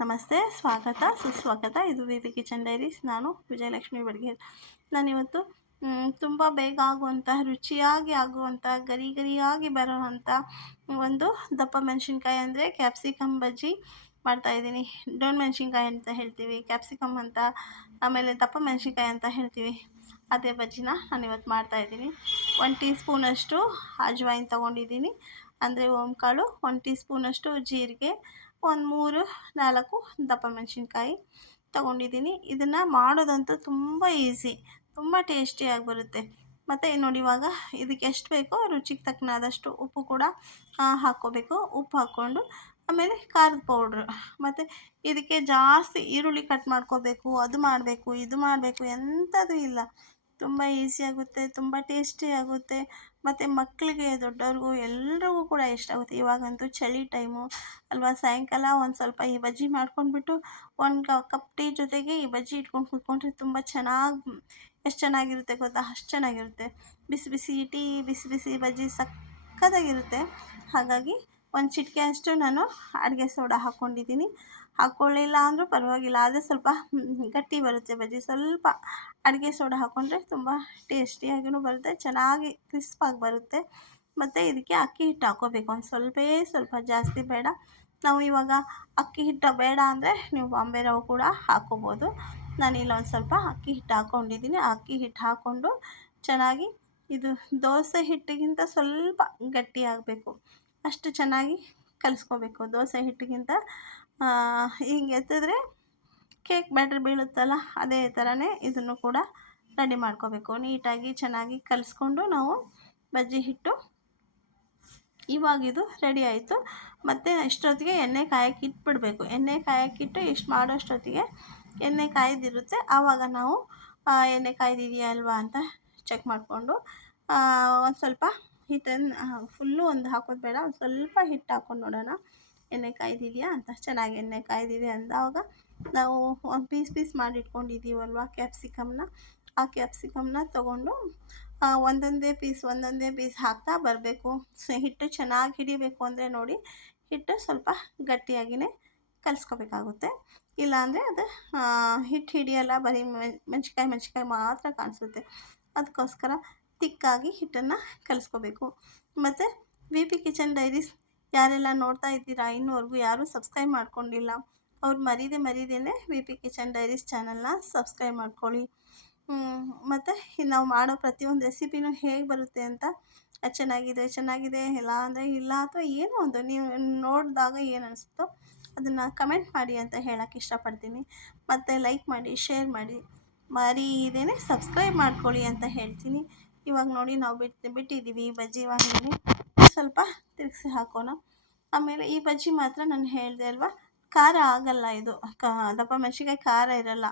ನಮಸ್ತೆ, ಸ್ವಾಗತ ಸುಸ್ವಾಗತ. ಇದು ವಿ ಕಿಚನ್ ಡೈರೀಸ್. ನಾನು ವಿಜಯಲಕ್ಷ್ಮಿ ಬಡ್ಗೇರ್. ನಾನಿವತ್ತು ತುಂಬ ಬೇಗ ಆಗುವಂಥ, ರುಚಿಯಾಗಿ ಆಗುವಂಥ, ಗರಿ ಗರಿಯಾಗಿ ಬರುವಂಥ ಒಂದು ದಪ್ಪ ಮೆಣಸಿನ್ಕಾಯಿ ಅಂದರೆ ಕ್ಯಾಪ್ಸಿಕಮ್ ಬಜ್ಜಿ ಮಾಡ್ತಾಯಿದ್ದೀನಿ. ಡೋನ್ ಮೆಣಸಿನ್ಕಾಯಿ ಅಂತ ಹೇಳ್ತೀವಿ, ಕ್ಯಾಪ್ಸಿಕಮ್ ಅಂತ, ಆಮೇಲೆ ದಪ್ಪ ಮೆಣಸಿನ್ಕಾಯಿ ಅಂತ ಹೇಳ್ತೀವಿ. ಅದೇ ಬಜ್ಜಿನ ನಾನಿವತ್ತು ಮಾಡ್ತಾಯಿದ್ದೀನಿ. 1 ಟೀ ಸ್ಪೂನಷ್ಟು ಅಜ್ವಾಯಿನ್ ತೊಗೊಂಡಿದ್ದೀನಿ, ಅಂದರೆ ಓಂಕಾಳು. 1 ಟೀ ಸ್ಪೂನಷ್ಟು ಜೀರಿಗೆ, ಒಂದು 3-4 ದಪ್ಪ ಮೆಣಸಿನ್ಕಾಯಿ ತೊಗೊಂಡಿದ್ದೀನಿ. ಇದನ್ನು ಮಾಡೋದಂತೂ ತುಂಬ ಈಸಿ, ತುಂಬ ಟೇಸ್ಟಿಯಾಗಿ ಬರುತ್ತೆ. ಮತ್ತು ನೋಡಿ, ಇವಾಗ ಇದಕ್ಕೆ ಎಷ್ಟು ಬೇಕೋ ರುಚಿಗೆ ತಕ್ಕನಾದಷ್ಟು ಉಪ್ಪು ಕೂಡ ಹಾಕ್ಕೋಬೇಕು. ಉಪ್ಪು ಹಾಕ್ಕೊಂಡು ಆಮೇಲೆ ಖಾರದ ಪೌಡ್ರು, ಮತ್ತು ಇದಕ್ಕೆ ಜಾಸ್ತಿ ಈರುಳ್ಳಿ ಕಟ್ ಮಾಡ್ಕೋಬೇಕು, ಅದು ಮಾಡಬೇಕು ಇದು ಮಾಡಬೇಕು ಎಂಥದ್ದು ಇಲ್ಲ. ತುಂಬ ಈಸಿ ಆಗುತ್ತೆ, ತುಂಬ ಟೇಸ್ಟಿ ಆಗುತ್ತೆ. ಮತ್ತು ಮಕ್ಕಳಿಗೆ, ದೊಡ್ಡವ್ರಿಗೂ ಎಲ್ರಿಗೂ ಕೂಡ ಇಷ್ಟ ಆಗುತ್ತೆ. ಇವಾಗಂತೂ ಚಳಿ ಟೈಮು ಅಲ್ವಾ, ಸಾಯಂಕಾಲ ಒಂದು ಸ್ವಲ್ಪ ಈ ಬಜ್ಜಿ ಮಾಡ್ಕೊಂಡ್ಬಿಟ್ಟು ಒಂದು ಕಪ್ ಟೀ ಜೊತೆಗೆ ಈ ಬಜ್ಜಿ ಇಟ್ಕೊಂಡು ಕೂತ್ಕೊಂಡ್ರೆ ತುಂಬ ಎಷ್ಟು ಚೆನ್ನಾಗಿರುತ್ತೆ ಗೊತ್ತಾ, ಅಷ್ಟು ಚೆನ್ನಾಗಿರುತ್ತೆ. ಬಿಸಿ ಬಿಸಿ ಟೀ, ಬಿಸಿ ಬಿಸಿ ಬಜ್ಜಿ ಸಕ್ಕತ್ತಾಗಿರುತ್ತೆ. ಹಾಗಾಗಿ ಒಂದು ಚಿಟಿಕೆ ಅಷ್ಟು ನಾನು ಅಡುಗೆ ಸೋಡಾ ಹಾಕ್ಕೊಂಡಿದ್ದೀನಿ. ಹಾಕ್ಕೊಳ್ಳಿಲ್ಲ ಅಂದರೂ ಪರವಾಗಿಲ್ಲ, ಆದರೆ ಸ್ವಲ್ಪ ಗಟ್ಟಿ ಬರುತ್ತೆ ಬಜ್ಜಿ. ಸ್ವಲ್ಪ ಅಡುಗೆ ಸೋಡಾ ಹಾಕ್ಕೊಂಡ್ರೆ ತುಂಬ ಟೇಸ್ಟಿಯಾಗಿಯೂ ಬರುತ್ತೆ, ಚೆನ್ನಾಗಿ ಕ್ರಿಸ್ಪಾಗಿ ಬರುತ್ತೆ. ಮತ್ತು ಇದಕ್ಕೆ ಅಕ್ಕಿ ಹಿಟ್ಟು ಹಾಕ್ಕೋಬೇಕು, ಒಂದು ಸ್ವಲ್ಪ ಜಾಸ್ತಿ ಬೇಡ. ನಾವು ಇವಾಗ ಅಕ್ಕಿ ಹಿಟ್ಟು ಬೇಡ ಅಂದರೆ ನೀವು ಬಾಂಬೆ ರವೆ ಕೂಡ ಹಾಕ್ಕೋಬೋದು. ನಾನಿಲ್ಲ ಒಂದು ಸ್ವಲ್ಪ ಅಕ್ಕಿ ಹಿಟ್ಟು ಹಾಕ್ಕೊಂಡಿದ್ದೀನಿ. ಅಕ್ಕಿ ಹಿಟ್ಟು ಹಾಕ್ಕೊಂಡು ಚೆನ್ನಾಗಿ, ಇದು ದೋಸೆ ಹಿಟ್ಟಿಗಿಂತ ಸ್ವಲ್ಪ ಗಟ್ಟಿ ಆಗಬೇಕು, ಅಷ್ಟು ಚೆನ್ನಾಗಿ ಕಲಿಸ್ಕೋಬೇಕು. ದೋಸೆ ಹಿಟ್ಟಿಗಿಂತ ಹಿಂಗೆ ಎತ್ತಿದ್ರೆ ಕೇಕ್ ಬ್ಯಾಟ್ರ್ ಬೀಳುತ್ತಲ್ಲ, ಅದೇ ಥರನೇ ಇದನ್ನು ಕೂಡ ರೆಡಿ ಮಾಡ್ಕೋಬೇಕು. ನೀಟಾಗಿ ಚೆನ್ನಾಗಿ ಕಲಿಸ್ಕೊಂಡು ನಾವು ಬಜ್ಜಿ ಹಿಟ್ಟು, ಇವಾಗಿದು ರೆಡಿ ಆಯಿತು. ಮತ್ತು ಇಷ್ಟೊತ್ತಿಗೆ ಎಣ್ಣೆ ಕಾಯಕ್ಕೆ ಇಟ್ಬಿಡಬೇಕು. ಎಣ್ಣೆ ಕಾಯಕ್ಕಿಟ್ಟು ಇಷ್ಟು ಮಾಡೋಷ್ಟೊತ್ತಿಗೆ ಎಣ್ಣೆ ಕಾಯ್ದಿರುತ್ತೆ. ಆವಾಗ ನಾವು ಎಣ್ಣೆ ಕಾಯ್ದಿದೆಯಾ ಅಲ್ವಾ ಅಂತ ಚೆಕ್ ಮಾಡಿಕೊಂಡು ಒಂದು ಸ್ವಲ್ಪ ಹಿಟ್ಟನ್ನು ಫುಲ್ಲು ಒಂದು ಹಾಕೋದು ಬೇಡ, ಒಂದು ಸ್ವಲ್ಪ ಹಿಟ್ಟು ಹಾಕ್ಕೊಂಡು ನೋಡೋಣ ಎಣ್ಣೆ ಕಾಯ್ದಿದೆಯಾ ಅಂತ. ಚೆನ್ನಾಗಿ ಎಣ್ಣೆ ಕಾಯ್ದಿದೆ ಅಂದಾಗ ನಾವು ಒಂದು ಪೀಸ್ ಮಾಡಿ ಇಟ್ಕೊಂಡಿದ್ದೀವಲ್ವ ಕ್ಯಾಪ್ಸಿಕಮ್ನ, ಆ ಕ್ಯಾಪ್ಸಿಕಮ್ನ ತೊಗೊಂಡು ಒಂದೊಂದೇ ಪೀಸ್ ಹಾಕ್ತಾ ಬರಬೇಕು. ಹಿಟ್ಟು ಚೆನ್ನಾಗಿ ಹಿಡಿಬೇಕು ಅಂದರೆ ನೋಡಿ, ಹಿಟ್ಟು ಸ್ವಲ್ಪ ಗಟ್ಟಿಯಾಗಿಯೇ ಕಲಿಸ್ಕೋಬೇಕಾಗುತ್ತೆ. ಇಲ್ಲಾಂದರೆ ಅದು ಹಿಟ್ಟು ಹಿಡಿಯಲ್ಲ, ಬರೀ ಮೆಣಸಿನ್ಕಾಯಿ ಮಾತ್ರ ಕಾಣಿಸುತ್ತೆ. ಅದಕ್ಕೋಸ್ಕರ ತಿಕ್ಕಾಗಿ ಹಿಟ್ಟನ್ನು ಕಲಿಸ್ಕೋಬೇಕು. ಮತ್ತು ವಿ ಪಿ ಕಿಚನ್ ಡೈರೀಸ್ ಯಾರೆಲ್ಲ ನೋಡ್ತಾ ಇದ್ದೀರಾ, ಇನ್ನೂವರೆಗೂ ಯಾರೂ ಸಬ್ಸ್ಕ್ರೈಬ್ ಮಾಡ್ಕೊಂಡಿಲ್ಲ, ಅವ್ರು ಮರೀದೇನೆ ವಿ ಪಿ ಕಿಚನ್ ಡೈರೀಸ್ ಚಾನಲ್ನ ಸಬ್ಸ್ಕ್ರೈಬ್ ಮಾಡ್ಕೊಳ್ಳಿ. ಮತ್ತು ನಾವು ಮಾಡೋ ಪ್ರತಿಯೊಂದು ರೆಸಿಪಿನೂ ಹೇಗೆ ಬರುತ್ತೆ ಅಂತ, ಚೆನ್ನಾಗಿದೆ ಇಲ್ಲ ಅಂದರೆ ಇಲ್ಲ, ಅಥವಾ ಏನೋ ಒಂದು ನೀವು ನೋಡಿದಾಗ ಏನು ಅನಿಸುತ್ತೋ ಅದನ್ನು ಕಮೆಂಟ್ ಮಾಡಿ ಅಂತ ಹೇಳೋಕ್ಕೆ ಇಷ್ಟಪಡ್ತೀನಿ. ಮತ್ತು ಲೈಕ್ ಮಾಡಿ, ಶೇರ್ ಮಾಡಿ, ಮರೀದೇನೆ ಸಬ್ಸ್ಕ್ರೈಬ್ ಮಾಡ್ಕೊಳ್ಳಿ ಅಂತ ಹೇಳ್ತೀನಿ. ಇವಾಗ ನೋಡಿ, ನಾವು ಬಿಟ್ಟಿದ್ದೀವಿ ಈ ಬಜ್ಜಿ. ಇವಾಗ ನೋಡಿ ಸ್ವಲ್ಪ ತಿರುಗಿಸಿ ಹಾಕೋಣ. ಆಮೇಲೆ ಈ ಬಜ್ಜಿ ಮಾತ್ರ ನಾನು ಹೇಳಿದೆ ಅಲ್ವಾ, ಖಾರ ಆಗಲ್ಲ ಇದು. ದಪ್ಪ ಮೆಣಸಿನ್ಕಾಯಿ ಖಾರ ಇರಲ್ಲ,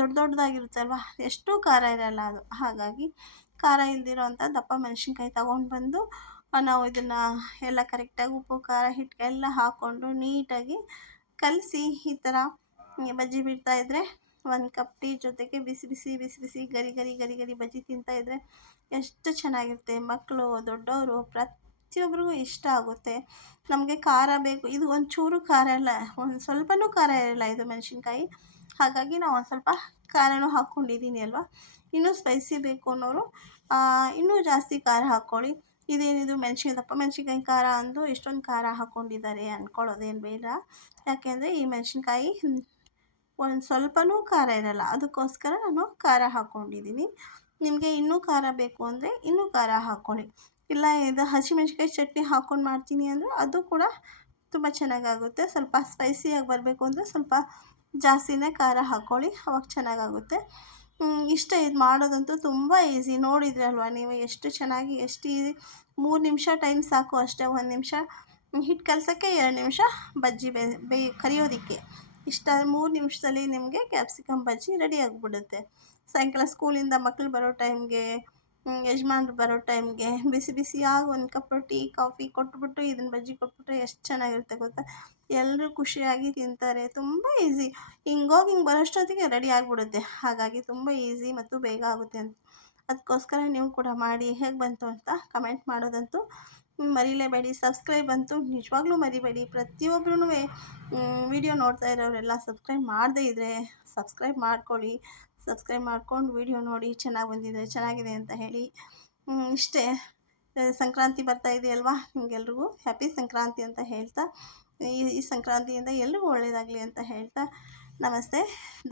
ದೊಡ್ಡದಾಗಿರುತ್ತೆ ಅಲ್ವಾ, ಎಷ್ಟು ಖಾರ ಇರಲ್ಲ ಅದು. ಹಾಗಾಗಿ ಖಾರ ಇಲ್ದಿರೋ ಅಂಥ ದಪ್ಪ ಮೆಣಸಿನ್ಕಾಯಿ ತಗೊಂಡು ಬಂದು ನಾವು ಇದನ್ನು ಎಲ್ಲ ಕರೆಕ್ಟಾಗಿ ಉಪ್ಪು, ಖಾರ, ಹಿಟ್ಟು ಎಲ್ಲ ಹಾಕ್ಕೊಂಡು ನೀಟಾಗಿ ಕಲಸಿ ಈ ಥರ ಬಜ್ಜಿ ಬಿಡ್ತಾಯಿದ್ರೆ, ಒಂದು ಕಪ್ ಟೀ ಜೊತೆಗೆ ಬಿಸಿ ಬಿಸಿ ಗರಿ ಬಜ್ಜಿ ತಿಂತಾಯಿದ್ರೆ ಎಷ್ಟು ಚೆನ್ನಾಗಿರುತ್ತೆ. ಮಕ್ಕಳು, ದೊಡ್ಡವರು, ಪ್ರತಿಯೊಬ್ಬರಿಗೂ ಇಷ್ಟ ಆಗುತ್ತೆ. ನಮಗೆ ಖಾರ ಬೇಕು, ಇದು ಒಂಚೂರು ಖಾರ ಇಲ್ಲ, ಒಂದು ಸ್ವಲ್ಪನೂ ಖಾರ ಇರಲ್ಲ ಇದು ಮೆಣಸಿನ್ಕಾಯಿ. ಹಾಗಾಗಿ ನಾವು ಒಂದು ಸ್ವಲ್ಪ ಖಾರನೂ ಹಾಕ್ಕೊಂಡಿದ್ದೀನಿ ಅಲ್ವಾ. ಇನ್ನೂ ಸ್ಪೈಸಿ ಬೇಕು ಅನ್ನೋರು ಇನ್ನೂ ಜಾಸ್ತಿ ಖಾರ ಹಾಕ್ಕೊಳ್ಳಿ. ಇದೇನಿದು ದಪ್ಪ ಮೆಣಸಿನ್ಕಾಯಿ ಖಾರ ಅಂದು ಇಷ್ಟೊಂದು ಖಾರ ಹಾಕ್ಕೊಂಡಿದ್ದಾರೆ ಅಂದ್ಕೊಳ್ಳೋದೇನು ಬೇಡ. ಯಾಕೆಂದರೆ ಈ ಮೆಣಸಿನ್ಕಾಯಿ ಒಂದು ಸ್ವಲ್ಪನೂ ಖಾರ ಇರಲ್ಲ, ಅದಕ್ಕೋಸ್ಕರ ನಾನು ಖಾರ ಹಾಕ್ಕೊಂಡಿದ್ದೀನಿ. ನಿಮಗೆ ಇನ್ನೂ ಖಾರ ಬೇಕು ಅಂದರೆ ಇನ್ನೂ ಖಾರ ಹಾಕ್ಕೊಳ್ಳಿ. ಇಲ್ಲ, ಇದು ಹಸಿಮೆಣ್ಸಿನ್ಕಾಯಿ ಚಟ್ನಿ ಹಾಕ್ಕೊಂಡು ಮಾಡ್ತೀನಿ ಅಂದರೆ ಅದು ಕೂಡ ತುಂಬ ಚೆನ್ನಾಗಾಗುತ್ತೆ. ಸ್ವಲ್ಪ ಸ್ಪೈಸಿಯಾಗಿ ಬರಬೇಕು ಅಂದರೆ ಸ್ವಲ್ಪ ಜಾಸ್ತಿನೇ ಖಾರ ಹಾಕ್ಕೊಳ್ಳಿ, ಅವಾಗ ಚೆನ್ನಾಗಾಗುತ್ತೆ. ಇದು ಮಾಡೋದಂತೂ ತುಂಬ ಈಸಿ. ನೋಡಿದ್ರೆ ಅಲ್ವಾ ನೀವು ಎಷ್ಟು ಚೆನ್ನಾಗಿ, ಎಷ್ಟು ಈಸಿ. 3 ನಿಮಿಷ ಟೈಮ್ ಸಾಕು ಅಷ್ಟೇ. 1 ನಿಮಿಷ ಹಿಟ್ಟು ಕಲಸೋಕ್ಕೆ, 2 ನಿಮಿಷ ಬಜ್ಜಿ ಕರಿಯೋದಕ್ಕೆ. 3 ನಿಮಿಷದಲ್ಲಿ ನಿಮಗೆ ಕ್ಯಾಪ್ಸಿಕಮ್ ಬಜ್ಜಿ ರೆಡಿ ಆಗಿಬಿಡುತ್ತೆ. ಸಾಯಂಕಾಲ ಸ್ಕೂಲಿಂದ ಮಕ್ಕಳು ಬರೋ ಟೈಮ್ಗೆ, ಯಜಮಾನ್ರು ಬರೋ ಟೈಮ್ಗೆ ಬಿಸಿಯಾಗಿ ಒಂದು ಕಪ್ ಟೀ, ಕಾಫಿ ಕೊಟ್ಬಿಟ್ಟು ಇದನ್ನು ಬಜ್ಜಿ ಕೊಟ್ಬಿಟ್ರೆ ಎಷ್ಟು ಚೆನ್ನಾಗಿರುತ್ತೆ ಗೊತ್ತಾ. ಎಲ್ಲರೂ ಖುಷಿಯಾಗಿ ತಿಂತಾರೆ. ತುಂಬ ಈಸಿ, ಹಿಂಗೆ ಬರೋಷ್ಟೊತ್ತಿಗೆ ರೆಡಿ ಆಗಿಬಿಡುತ್ತೆ. ಹಾಗಾಗಿ ತುಂಬ ಈಸಿ ಮತ್ತು ಬೇಗ ಆಗುತ್ತೆ ಅಂತ. ಅದಕ್ಕೋಸ್ಕರ ನೀವು ಕೂಡ ಮಾಡಿ, ಹೇಗೆ ಬಂತು ಅಂತ ಕಮೆಂಟ್ ಮಾಡೋದಂತೂ ಮರಿಲೇಬೇಡಿ. ಸಬ್ಸ್ಕ್ರೈಬ್ ಅಂತೂ ನಿಜವಾಗ್ಲೂ ಮರಿಬೇಡಿ. ಪ್ರತಿಯೊಬ್ಬರೂ ವಿಡಿಯೋ ನೋಡ್ತಾ ಇರೋರೆಲ್ಲ ಸಬ್ಸ್ಕ್ರೈಬ್ ಮಾಡದೇ ಇದ್ದರೆ ಸಬ್ಸ್ಕ್ರೈಬ್ ಮಾಡ್ಕೊಳ್ಳಿ. ಸಬ್ಸ್ಕ್ರೈಬ್ ಮಾಡ್ಕೊಂಡು ವಿಡಿಯೋ ನೋಡಿ ಚೆನ್ನಾಗಿ ಬಂದಿದೆ ಚೆನ್ನಾಗಿದೆ ಅಂತ ಹೇಳಿ. ಇಷ್ಟೇ. ಸಂಕ್ರಾಂತಿ ಬರ್ತಾ ಇದೆಯಲ್ವಾ, ನಿಮಗೆಲ್ರಿಗೂ ಹ್ಯಾಪಿ ಸಂಕ್ರಾಂತಿ ಅಂತ ಹೇಳ್ತಾ, ಈ ಸಂಕ್ರಾಂತಿಯಿಂದ ಎಲ್ರಿಗೂ ಒಳ್ಳೆಯದಾಗಲಿ ಅಂತ ಹೇಳ್ತಾ ನಮಸ್ತೆ,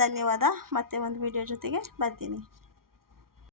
ಧನ್ಯವಾದ. ಮತ್ತೆ ಒಂದು ವಿಡಿಯೋ ಜೊತೆಗೆ ಬರ್ತೀನಿ.